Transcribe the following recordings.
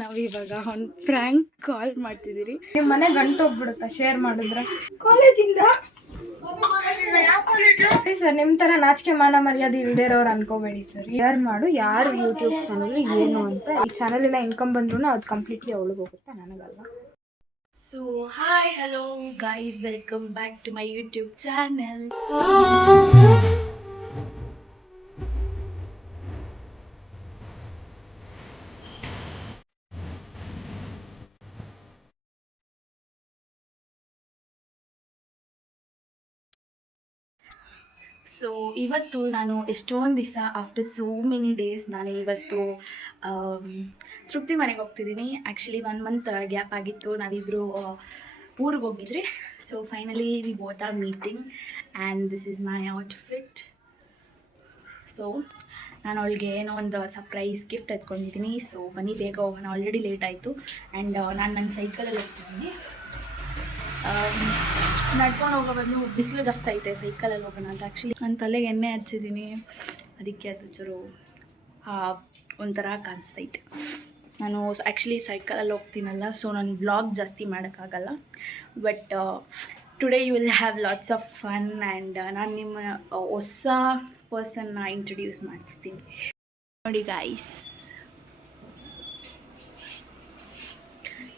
ನಾವಿವಾಗ ಒಂದು ಫ್ರ್ಯಾಂಕ್ ಕಾಲ್ ಮಾಡ್ತಿದ್ದೀರಿ. ನಿಮ್ಮ ಮನೆ ಗಂಟು ಹೋಗ್ಬಿಡುತ್ತಾ ಶೇರ್ ಮಾಡಿದ್ರೆ ಕಾಲೇಜಿಂದ. ಸರ್ ನಿಮ್ಮ ಥರ ನಾಚಿಕೆ ಮಾನ ಮರ್ಯಾದೆ ಇಲ್ಲದೆ ಇರೋರು ಅನ್ಕೋಬೇಡಿ ಸರ್. ಶೇರ್ ಮಾಡು ಯಾರು ಯೂಟ್ಯೂಬ್ ಚಾನಲ್ ಏನು ಅಂತ. ಈ ಚಾನಲಿಂದ ಇನ್ಕಮ್ ಬಂದ್ರೂ ಅದು ಕಂಪ್ಲೀಟ್ಲಿ ಅವಳಿಗೆ ಹೋಗುತ್ತೆ, ನನಗಲ್ಲ. So hi hello guys, welcome back to my YouTube channel. So ಇವತ್ತು ನಾನು ಎಷ್ಟೊಂದು ದಿವಸ ಆಫ್ಟರ್ ಸೋ ಮೆನಿ ಡೇಸ್ ನಾನು ಇವತ್ತು ತೃಪ್ತಿ ಮನೆಗೆ ಹೋಗ್ತಿದ್ದೀನಿ. ಆ್ಯಕ್ಚುಲಿ 1 ಮಂತ್ ಗ್ಯಾಪ್ ಆಗಿತ್ತು, ನಾವಿಬ್ಬರು ಊರಿಗೆ ಹೋಗಿದ್ರಿ. So finally we both are meeting and this is my outfit. So ನಾನು ಅವಳಿಗೆ ಏನೋ ಒಂದು ಸರ್ಪ್ರೈಸ್ ಗಿಫ್ಟ್ ಎತ್ಕೊಂಡಿದ್ದೀನಿ. ಸೊ ಬನ್ನಿ ಬೇಗ ಹೋಗೋಣ, ಆಲ್ರೆಡಿ ಲೇಟ್ ಆಯಿತು. ಆ್ಯಂಡ್ ನಾನು ನನ್ನ ಸೈಕಲಲ್ಲಿ ಹೋಗ್ತಿದ್ದೀನಿ. ನಡ್ಕೊಂಡು ಹೋಗೋ ಬದಲು ಬಿಸಿಲು ಜಾಸ್ತಿ ಐತೆ, ಸೈಕಲಲ್ಲಿ ಹೋಗೋಣ ಅಂತ. ಆ್ಯಕ್ಚುಲಿ ನನ್ನ ತಲೆಗೆ ಎಣ್ಣೆ ಹಚ್ಚಿದ್ದೀನಿ, ಅದಕ್ಕೆ ಅದು ಚೂರು ಒಂಥರ ಕಾಣಿಸ್ತೈತೆ. ನಾನು ಆ್ಯಕ್ಚುಲಿ ಸೈಕಲಲ್ಲಿ ಹೋಗ್ತೀನಲ್ಲ, ಸೊ ನಾನು ವ್ಲಾಗ್ ಜಾಸ್ತಿ ಮಾಡೋಕ್ಕಾಗಲ್ಲ. But today you will have lots of fun and ನಾನು ನಿಮ್ಮ ಹೊಸ ಪರ್ಸನ್ನ ಇಂಟ್ರಡ್ಯೂಸ್ ಮಾಡಿಸ್ತೀನಿ. ನೋಡಿ ಗಾಯ್ಸ್,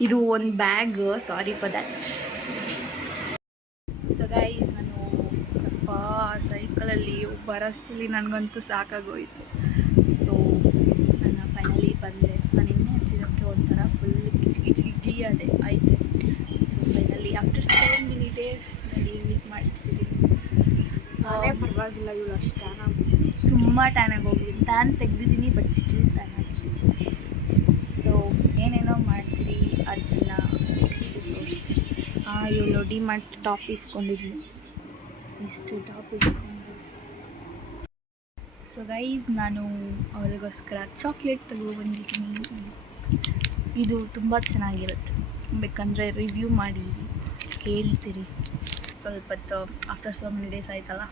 ಇದು ಒಂದು bag, sorry for that. So guys, ನಾನು ಸೈಕಲಲ್ಲಿ ಬರೋಷ್ಟರಲ್ಲಿ ನನಗಂತೂ ಸಾಕಾಗೋಯಿತು. ಸೊ ನಾನು ಫೈನಲಿ ಬಂದೆ. ನಾನು ಎಣ್ಣೆ ಹಚ್ಚಿದ್ದಕ್ಕೆ ಒಂಥರ ಫುಲ್ ಗಿಜಿ ಅದೇ ಆಯಿತು. So finally after so many days ನಾನು ಮೀಟ್ ಮಾಡಿಸ್ತೀನಿ. ನಾನೇ ಪರವಾಗಿಲ್ಲ, ಇವಳು ಅಷ್ಟು ಟ್ಯಾನ್ ತುಂಬ ಟ್ಯಾನಾಗಿ ಹೋಗಿದ್ದೀನಿ. ಟ್ಯಾನ್ ತೆಗೆದಿದ್ದೀನಿ, ಬಟ್ ಸ್ಟಿಲ್ ಟ್ಯಾನ್ ಆಗಿದ್ದೀನಿ. ಸೊ ಏನೇನೋ ಮಾಡ್ತೀರಿ ಅದನ್ನು ನೆಕ್ಸ್ಟ್ ತೋರಿಸ್ತೀನಿ. ಇವಳು ಡಿಮಾರ್ಟ್ ಟಾಪ್ ಇಸ್ಕೊಂಡಿದ್ಲು, ಇಷ್ಟು ಟಾಪ್ ಇಸ್ಕೊಂಡು. ಸೊ ಗೈಸ್, ನಾನು ಅವಳಿಗೋಸ್ಕರ ಚಾಕ್ಲೇಟ್ ತಗೊಬಂದಿದ್ದೀನಿ. ಇದು ತುಂಬ ಚೆನ್ನಾಗಿರುತ್ತೆ, ಬೇಕಂದರೆ ರಿವ್ಯೂ ಮಾಡಿ ಹೇಳ್ತೀರಿ. ಸ್ವಲ್ಪ ಹೊತ್ತು ಆಫ್ಟರ್ ಸೋ ಮೆನಿ ಡೇಸ್ ಆಯ್ತಲ್ಲ,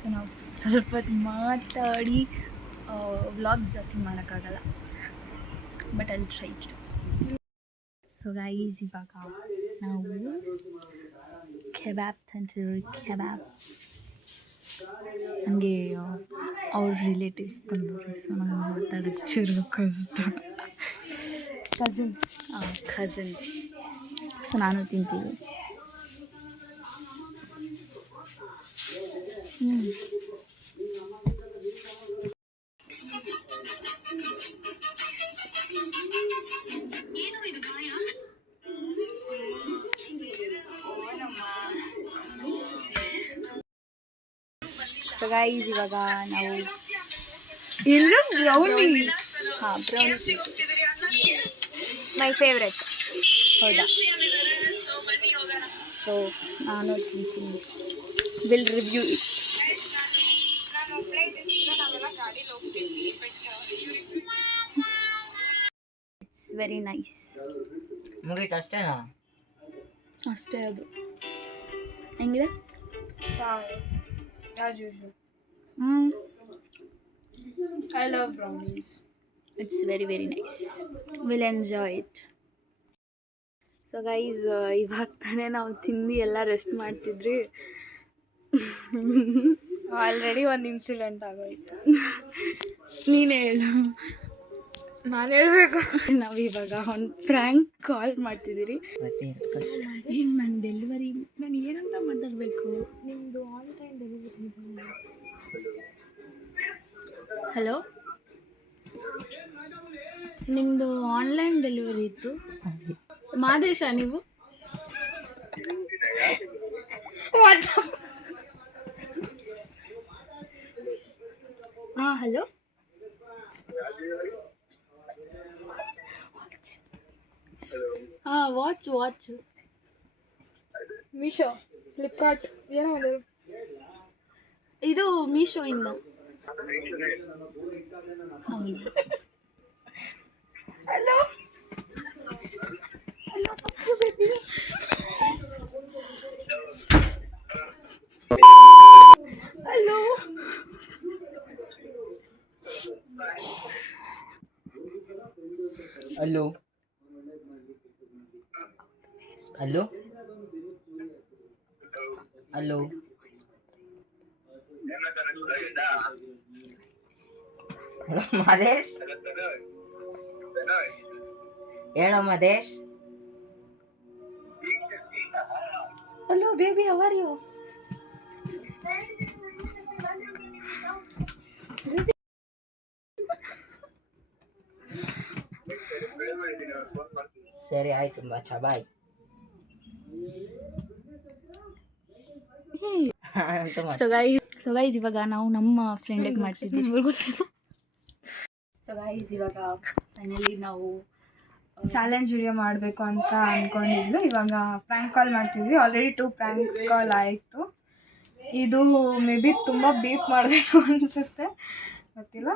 ಸೊ ನಾವು ಸ್ವಲ್ಪ ಹೊತ್ತು ಮಾತಾಡಿ ವ್ಲಾಗ್ ಜಾಸ್ತಿ ಮಾಡೋಕ್ಕಾಗಲ್ಲ, ಬಟ್ ಅಲ್ಲಿ ಟ್ರೈ ಟು. ಸೊ ಗೈಸ್, ಇವಾಗ ನಾವು ಕೆಬಾಬ್ ತಂತೀವಿ. ಕೆಬಾಬ್ ನನಗೆ ಅವ್ರ ರಿಲೇಟಿವ್ಸ್ ಬಂದವ್ರಿ, ಸೊ ನಾನು ಮಾತಾಡೋಕ್ಕೆ ಚೂರು ಕಷ್ಟ. ಕಝನ್ಸ್. ಸೊ ನಾನು ತಿಂತೀವಿ. ಸೊ ಗೈಸ್, ಇವಾಗ ನಾವು ಎಲ್ಲೂ ಬ್ರೌನಿ. ಹಾಂ, ಬ್ರೌನಿ ಮೈ ಫೇವ್ರೆಟ್. ಹೌದಾ? ಸೊ ನಾನು ತಿಂತೀನಿ. Will review it. It's very nice. ಮುಗೀತು ಅಷ್ಟೇನಾ? ಅಷ್ಟೇ. ಅದು ಹೆಂಗಿದೆ? As usual. I love brownies. It's very very nice. We'll enjoy it. So guys, ಇವಾಗ ತಾನೇ ನಾವು ತಿಂದು ಎಲ್ಲ ರೆಸ್ಟ್ ಮಾಡ್ತಿದ್ರಿ. ಆಲ್ರೆಡಿ ಒಂದು ಇನ್ಸಿಡೆಂಟ್ ಆಗೋಯ್ತು. ನೀನೇ ಹೇಳು. ನಾನು ಹೇಳಬೇಕು. ನಾವಿವಾಗ ಒಂದು ಫ್ರ್ಯಾಂಕ್ ಕಾಲ್ ಮಾಡ್ತಿದ್ದೀರಿ. ಏನು ನನ್ನ ಡೆಲಿವರಿ, ನಾನು ಏನಂತ ಮಾತಾಡಬೇಕು? ನಿಮ್ಮದು ಆನ್ಲೈನ್ ಡೆಲಿವರಿ. ಹಲೋ, ನಿಮ್ಮದು ಆನ್ಲೈನ್ ಡೆಲಿವರಿ ಇತ್ತು. ಮಾದೇಶ ನೀವು? ಹಾಂ, ಹಲೋ. ಹಾಂ, ವಾಚ್ ಮೀಶೋ, ಫ್ಲಿಪ್ಕಾರ್ಟ್, ಏನೋ ಒಂದು. ಇದು ಮೀಶೋಯಿಂದ. Hello. Hello. Hello. Hello hello Mahesh ಹೇಳೋ Mahesh. Hello baby, how are you? ಸರಿ ಆಯ್ತು ಮಚ್ಚ, ಬಾಯ್. ಸೊ ಗೈಸ್ ಇವಾಗ ನಾವು ನಮ್ಮ ಫ್ರೆಂಡಿಗೆ ಮಾಡ್ತಿದ್ದೀವಿ. ಸೊ ಗೈಸ್ ಇವಾಗ ಫೈನಲಿ ನಾವು ಚಾಲೆಂಜ್ ವಿಡಿಯೋ ಮಾಡಬೇಕು ಅಂತ ಅಂದ್ಕೊಂಡಿದ್ಲು. ಇವಾಗ ಪ್ರ್ಯಾಂಕ್ ಕಾಲ್ ಮಾಡ್ತಿದ್ವಿ. ಆಲ್ರೆಡಿ 2 ಪ್ರ್ಯಾಂಕ್ ಕಾಲ್ ಆಯಿತು. ಇದು ಮೇ ಬಿ ತುಂಬ ಬೀಪ್ ಮಾಡಬೇಕು ಅನಿಸುತ್ತೆ, ಗೊತ್ತಿಲ್ಲ.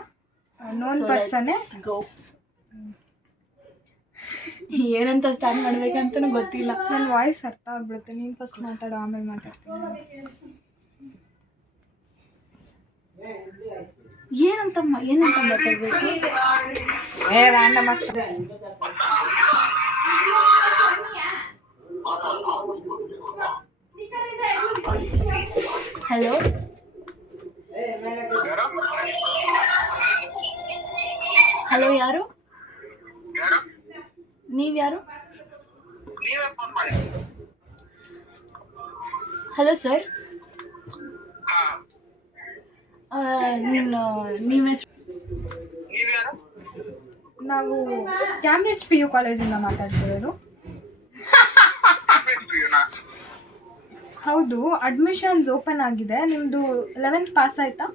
ನೋನ್ ಪರ್ಸನ್ನೇ. ಗೋ. ಏನಂತ ಸ್ಟಾರ್ಟ್ ಮಾಡ್ಬೇಕಂತನೂ ಗೊತ್ತಿಲ್ಲ. ನನ್ನ ವಾಯ್ಸ್ ಅರ್ಥ ಆಗ್ಬಿಡುತ್ತೆ. ನೀನು ಫಸ್ಟ್ ಮಾತಾಡು, ಆಮೇಲೆ ಮಾತಾಡ್ತೀನಿ. ಏನಂತ ಮಾತಾಡ್ಬೇಕು? ರ್ಯಾಂಡಮ್ ಆಗಿ ಹಲೋ, ಹಲೋ, ಯಾರು? ನೀವ್ಯಾರು? ಹಲೋ ಸರ್, ನಿಮ್ಮ ಹೆಸರು? ನಾವು ಕ್ಯಾಂಬ್ರಿಡ್ಜ್ PU ಕಾಲೇಜಿಂದ ಮಾತಾಡ್ತಿರೋದು. ಹೌದು, ಅಡ್ಮಿಷನ್ಸ್ ಓಪನ್ ಆಗಿದೆ. ನಿಮ್ಮದು 11th ಪಾಸ್ ಆಯಿತಾ?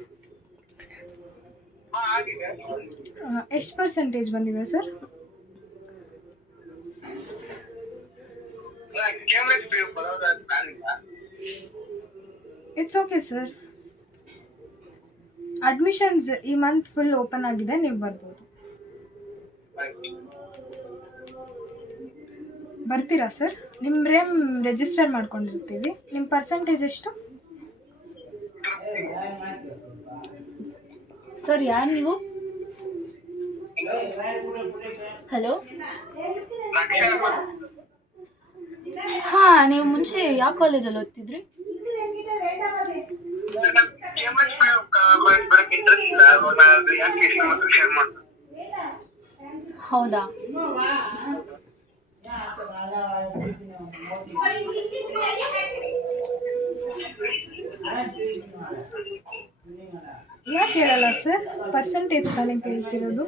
ಎಷ್ಟು ಪರ್ಸೆಂಟೇಜ್ ಬಂದಿದೆ sir? It's okay sir. Admissions ಈ ಮಂತ್ ಫುಲ್ ಓಪನ್ ಆಗಿದೆ, ನೀವು ಬರ್ಬೋದು. ಬರ್ತೀರಾ ಸರ್? ನಿಮ್ಮ ರೇಮ್ ರಿಜಿಸ್ಟರ್ ಮಾಡ್ಕೊಂಡಿರ್ತೀವಿ. ನಿಮ್ಮ ಪರ್ಸೆಂಟೇಜ್ ಎಷ್ಟು? ಸರ್ ಯಾರು ನೀವು? ಹಲೋ, ಹಾಂ, ನೀವು ಮುಂಚೆ ಯಾವ ಕಾಲೇಜಲ್ಲಿ ಓದ್ತಿದ್ರಿ? ಹೌದಾ? ಯಾಕೆ ಹೇಳಲ್ಲ ಸರ್? ಪರ್ಸೆಂಟೇಜ್ ತಾನೇ ಕೇಳ್ತಿರೋದು.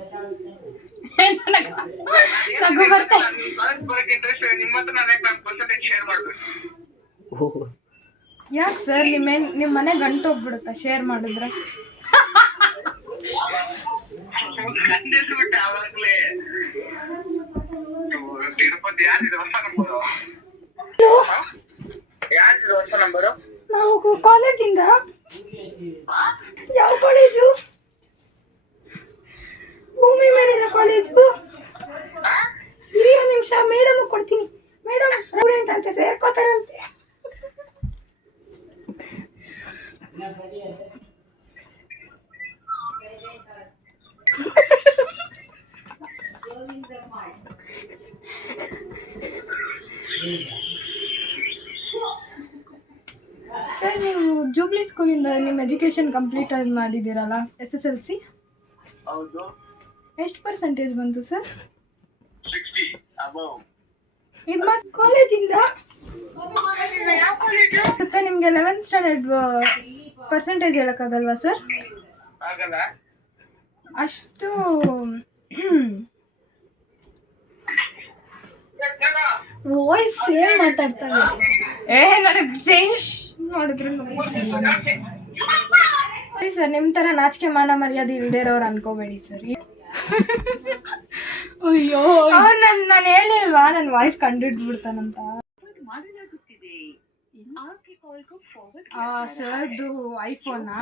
ನಗು ಬರ್ತಾ ಯಾಕೆ ಸರ್? ನಿಮ್ಮ ಮನೆ ಗಂಟು ಹೋಗ್ಬಿಡುತ್ತಾ ಶೇರ್ ಮಾಡಿದ್ರೆ? ನಾವು ಕಾಲೇಜಿಂದ. ಯಾವ ಕಾಲೇಜು? ಭೂಮಿ ಮೇಲಿನ ಕಾಲೇಜು. ಇರಿ ಒಂದು ನಿಮಿಷ, ಮೇಡಮ್ ಕೊಡ್ತೀನಿ. ಮೇಡಮ್ ಸ್ಟೂಡೆಂಟ್ ಅಂತ ಸೇರ್ಕೋತಾರಂತೆ. ಸರ್, ನೀವು ಜೂಬ್ಲಿ ಸ್ಕೂಲಿಂದ ನಿಮ್ಮ ಎಜುಕೇಷನ್ ಕಂಪ್ಲೀಟ್ ಮಾಡಿದ್ದೀರಲ್ಲ, SSLC? ಹೌದು. ಎಷ್ಟು ಪರ್ಸೆಂಟೇಜ್ ಬಂತು ಸರ್? 60 above. ಇದು ಮತ್ತೆ ಕಾಲೇಜಿಂದ. ಮತ್ತೆ ನಿಮಗೆ 11th ಸ್ಟ್ಯಾಂಡರ್ಡ್ ಪರ್ಸೆಂಟೇಜ್ ಹೇಳೋಕ್ಕಾಗಲ್ವಾ ಸರ್? ಆಗಲ್ಲ. ಅಷ್ಟು ವಾಯ್ಸ್ ಸೇಮ್ ಮಾತಾಡ್ತಾ ನನಗೆ ಚೇಂಜ್ ಮಾಡಿದ್ರು. ಸರಿ ಸರ್, ನಿಮ್ಮ ಥರ ನಾಚಿಕೆ ಮಾನ ಮರ್ಯಾದೆ ಇಲ್ಲದೆ ಇರೋರು ಅನ್ಕೋಬೇಡಿ ಸರ್. ಅಯ್ಯೋ, ನಾನು ಹೇಳಿಲ್ವಾ ನನ್ನ ವಾಯ್ಸ್ ಕಂಡುಹಿಡ್ಬಿಡ್ತಾನಂತ. ಸರ್ದು ಐಫೋನಾ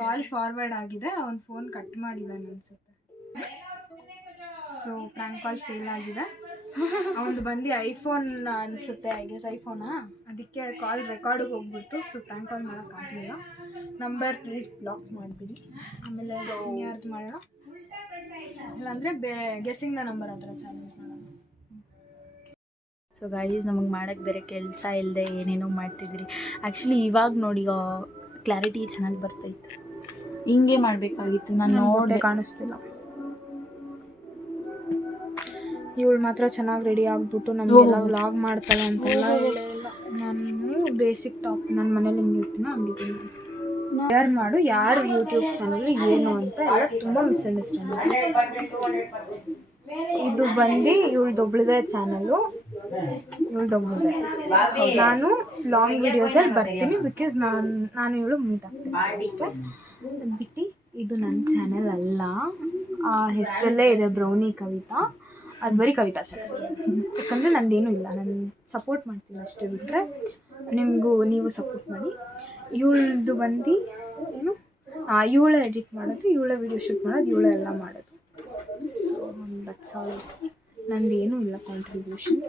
ಕಾಲ್ ಫಾರ್ವರ್ಡ್ ಆಗಿದೆ, ಅವನ ಫೋನ್ ಕಟ್ ಮಾಡಿದ್ದಾನೆ ಅನ್ಸುತ್ತೆ. ಸೊ ಪ್ರ್ಯಾಂಕ್ ಕಾಲ್ ಫೇಲ್ ಆಗಿದೆ. ಅವನು ಬಂದು ಐಫೋನ್ ಅನಿಸುತ್ತೆ, ಐ ಗೆಸ್ ಐಫೋನಾ, ಅದಕ್ಕೆ ಕಾಲ್ ರೆಕಾರ್ಡಿಗೆ ಹೋಗ್ಬಿಡ್ತು. ಸೊ ಪ್ರ್ಯಾಂಕ್ ಕಾಲ್ ಮಾಡೋಕ್ಕಾಗಲಿಲ್ಲ. ನಂಬರ್ ಪ್ಲೀಸ್ ಬ್ಲಾಕ್ ಮಾಡಿಬಿಡಿ. ಆಮೇಲೆ ಯಾರ್ದು ಮಾಡೋಣ, ಇಲ್ಲಾಂದರೆ ಬೇರೆ ಗೆಸ್ಸಿಂಗ್ ದ ನಂಬರ್ ಆ ಥರ ಚಾಲೆಂಜ್ ಮಾಡೋಣ. ಸೊ ಗೈಸ್ ನಮಗೆ ಮಾಡೋಕ್ಕೆ ಬೇರೆ ಕೆಲಸ ಇಲ್ಲದೆ ಏನೇನೋ ಮಾಡ್ತಿದ್ರಿ. ಆ್ಯಕ್ಚುಲಿ ಇವಾಗ ನೋಡಿ ಕ್ಲಾರಿಟಿ ಚೆನ್ನಾಗಿ ಬರ್ತೈತೆ. ಹಿಂಗೆ ಮಾಡಬೇಕಾಗಿತ್ತು. ನಾನು ನೋಡಿದೆ ಕಾಣಿಸ್ತಿಲ್ಲ. ಇವಳು ಮಾತ್ರ ಚೆನ್ನಾಗಿ ರೆಡಿ ಆಗಿಬಿಟ್ಟು ನಮಗೆಲ್ಲ ವ್ಲಾಗ್ ಮಾಡ್ತಾಳೆ ಅಂತೆಲ್ಲ ನಾನು ಬೇಸಿಕ್ ಟಾಪ್ ನನ್ನ ಮನೇಲಿ ಹೆಂಗಿರ್ತೀನೋ ಹಂಗಿದ್ದೀನಿ. ಶೇರ್ ಮಾಡು ಯಾರು ಯೂಟ್ಯೂಬ್ ಚಾನಲ್ ಏನು ಅಂತ ಎಲ್ಲ ತುಂಬ ಮಿಸ್ಅಂಡರ್ಸ್ಟ್ಯಾಂಡಿಂಗ್. ಇದು ಬಂದು ಇವಳ್ದೊಬ್ಳದೇ ಚಾನಲ್ಲು, ಇವಳ್ದೊಬ್ಳದೇ. ನಾನು ಲಾಂಗ್ ವಿಡಿಯೋಸಲ್ಲಿ ಬರ್ತೀನಿ ಬಿಕಾಸ್ ನಾನು ಇವಳು ಮೀಟ್ ಆಗ್ತೀನಿ ಅಷ್ಟೇ. ಅದು ಬಿಟ್ಟು ಇದು ನನ್ನ ಚಾನಲ್ ಅಲ್ಲ. ಆ ಹೆಸರಲ್ಲೇ ಇದೆ ಬ್ರೌನಿ ಕವಿತಾ. ಅದು ಬರೀ ಕವಿತಾ ಚಾನಲ್. ಯಾಕಂದರೆ ನಂದೇನೂ ಇಲ್ಲ, ನಾನು ಸಪೋರ್ಟ್ ಮಾಡ್ತೀನಿ ಅಷ್ಟೇ. ಬಿಟ್ಟರೆ ನೀವು ಸಪೋರ್ಟ್ ಮಾಡಿ. ಇವಳದು ಬಂದು ಏನು ಇವಳೇ ಎಡಿಟ್ ಮಾಡೋದು, ಇವಳೇ ವಿಡಿಯೋ ಶೂಟ್ ಮಾಡೋದು, ಇವಳೇ ಎಲ್ಲ ಮಾಡೋದು. So that's all. ನಂದೇನೂ ಇಲ್ಲ ಕಾಂಟ್ರಿಬ್ಯೂಷನ್,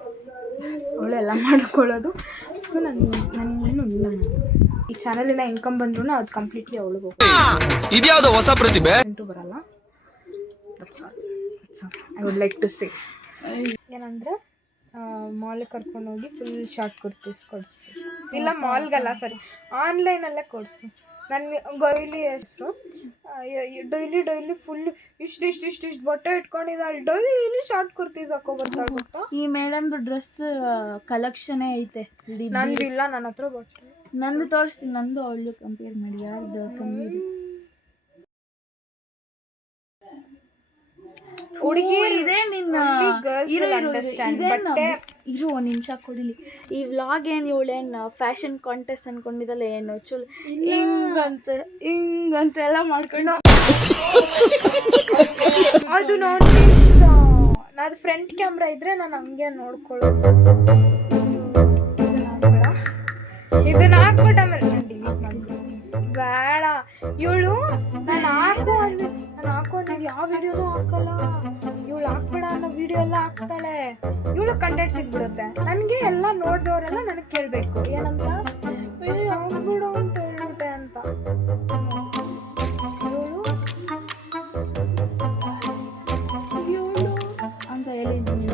ಅವಳೆಲ್ಲ ಮಾಡ್ಕೊಳ್ಳೋದು. ಸೊ ನನಗೇನು ಇಲ್ಲ. ಈ ಚಾನಲಿಂದ ಇನ್ಕಮ್ ಬಂದ್ರೂ ಅದು ಕಂಪ್ಲೀಟ್ಲಿ ಅವಳಿಗೆ ಇದ್ಯಾವುದೋ ಹೊಸ ಪ್ರತಿಭೆ ಬರಲ್ಲ. That's all. I would like to say ಏನಂದರೆ ಮಾಲಿಗೆ ಕರ್ಕೊಂಡೋಗಿ ಫುಲ್ ಶಾರ್ಟ್ ಕುರ್ತೀಸ್ ಕೊಡಿಸ್ಬೇಕು. ಇಲ್ಲ ಮಾಲ್ಗಲ್ಲ, ಸರಿ ಆನ್ಲೈನಲ್ಲೇ ಕೊಡಿಸಿ. ನನ್ನ ಡೈಲಿ ಹೆಸರು ಡೈಲಿ ಫುಲ್ ಇಷ್ಟು ಬಟ್ಟೆ ಇಟ್ಕೊಂಡಿದ್ದಾಳೆ. ಡೈಲಿ ಶಾರ್ಟ್ ಕುರ್ತೀಸ್ ಹಾಕೋ ಗೊತ್ತಾಗುತ್ತಾ? ಈ ಮೇಡಮ್ದು ಡ್ರೆಸ್ ಕಲೆಕ್ಷನೇ ಐತೆ. ನಂದು ಇಲ್ಲ, ನನ್ನ ಹತ್ರ ಬಟ್ಟೆ. ನಂದು ತೋರಿಸಿ, ನಂದು ಅವಳು ಕಂಪೇರ್ ಮಾಡಿ ಯಾರ್ದು ಕಮ್ಮಿ ಇದೆ. ಹುಡುಗಿ ಇದೇ ನಿನ್ನ ಇರು ಒಂದು ನಿಮಿಷ ಕೊಡಿಲಿ. ಈ ವ್ಲಾಗ್ ಏನು ಇವಳೇನು ಫ್ಯಾಷನ್ ಕಾಂಟೆಸ್ಟ್ ಅನ್ಕೊಂಡಿದ್ದಲ್ಲ ಏನು ಚಲೋ ಹಿಂಗಂತ ಎಲ್ಲ ಮಾಡ್ಕೊಂಡು ಅದು ನೋಡಿ ಇಷ್ಟ. ಅದು ಫ್ರಂಟ್ ಕ್ಯಾಮ್ರಾ ಇದ್ರೆ ನಾನು ಹಂಗೆ ನೋಡ್ಕೊಳ್ಳೋದು. ಇದನ್ನ ಹಾಕ್ಬಿಟ್ಟು ಆಮೇಲೆ ನಾನು ಡಿಲೀಟ್ ಮಾಡ್ತೀನಿ. ಬೇಡ ಇವಳು ನಾನು ಹಾಕು ಅಂದಿದ್ದು ಯಾವ ವಿಡಿಯೋನೂ ಹಾಕಲ್ಲ. ಇವಳು ಹಾಕ್ಬೇಡ ಅನ್ನೋ ವಿಡಿಯೋ ಎಲ್ಲ ಹಾಕ್ತಾಳೆ. ಇವಳು ಕಂಟೆಂಟ್ ಸಿಗ್ಬಿಡುತ್ತೆ. ನನಗೆ ಎಲ್ಲ ನೋಡಿದವರೆಲ್ಲ ನನಗೆ ಕೇಳಬೇಕು ಏನಂತ, ಹಾಕ್ಬಿಡು ಅಂತ ಹೇಳ್ಬಿಟ್ಟೆ ಅಂತ. ಇವಳು ಅಂತ ಹೇಳಿದ್ದೀನಿ.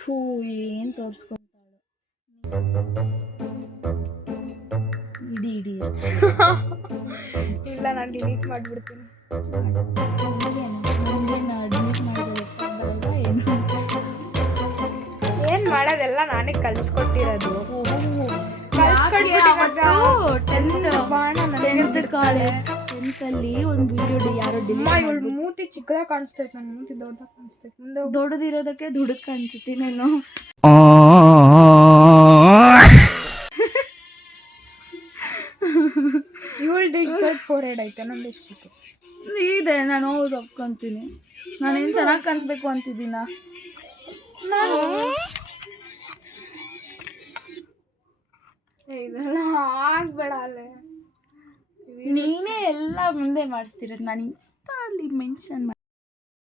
ಥೂ ಏನು ತೋರಿಸ್ಕೊಂತಾಳು ಇಡೀ ಇಲ್ಲ, ನಾನು ಡಿಲೀಟ್ ಮಾಡಿಬಿಡ್ತೀನಿ. ಏನು ಮಾಡೋದೆಲ್ಲ ನಾನೇ ಕಲಿಸ್ಕೊಟ್ಟಿರೋದು. ಟೆಂತಲ್ಲಿ ಒಂದು ವಿಡಿಯೋ ಯಾರೋ ಇವಳು ಮೂತಿ ಚಿಕ್ಕದಾಗ ಕಾಣಿಸ್ತೈತೆ, ನನ್ನ ಮೂತಿ ದೊಡ್ಡದಾಗ ಕಾಣಿಸ್ತೈತೆ. ಮುಂದೆ ದೊಡ್ಡದಿರೋದಕ್ಕೆ ದುಡ್ಡು ಕಾಣಿಸುತ್ತೆ. ನಾನು ಇವಳ್ದು ಇಷ್ಟು ದೊಡ್ಡ ಫೋರ್ ಹೆಡ್ ಐತೆ, ನಂದು ಎಷ್ಟು ಚಿಕ್ಕ ಇದೆ. ನಾನು ಹೌದು ಒಪ್ಕೊಂತೀನಿ. ನಾನೇನು ಚೆನ್ನಾಗಿ ಕಾಣಿಸ್ಬೇಕು ಅಂತಿದ್ದೀನ. ಇದೆಲ್ಲ ಆಗ್ಬೇಡ ಅಲ್ಲೇ. ನೀನೇ ಎಲ್ಲ ಮುಂದೆ ಮಾಡಿಸ್ತಿರೋದು. ನಾನು ಇನ್ಸ್ಟಾಲ್ಲಿ ಮೆನ್ಷನ್ ಮಾಡಿ.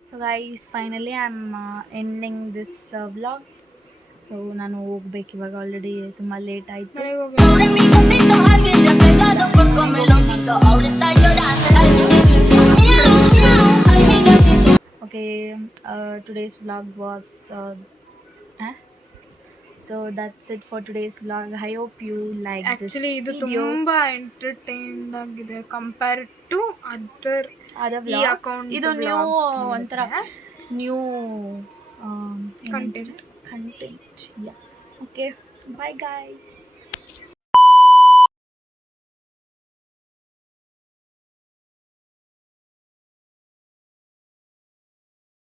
So guys finally I am ending this vlog. So ನಾನು ಹೋಗ್ಬೇಕು ಇವಾಗ. ಆಲ್ರೆಡಿ ತುಂಬ ಲೇಟ್ ಆಯಿತು. Okay, today's vlog was so that's it for today's vlog. I hope you like this actually ಇದು video. ತುಂಬ ಎಂಟರ್ಟೈನ್ಡ್ ಆಗಿದೆ ಕಂಪೇರ್ ಟು ಅದರ್ vlogs. ಇದು new ಒಂಥರ new content. Yeah. Okay, bye guys.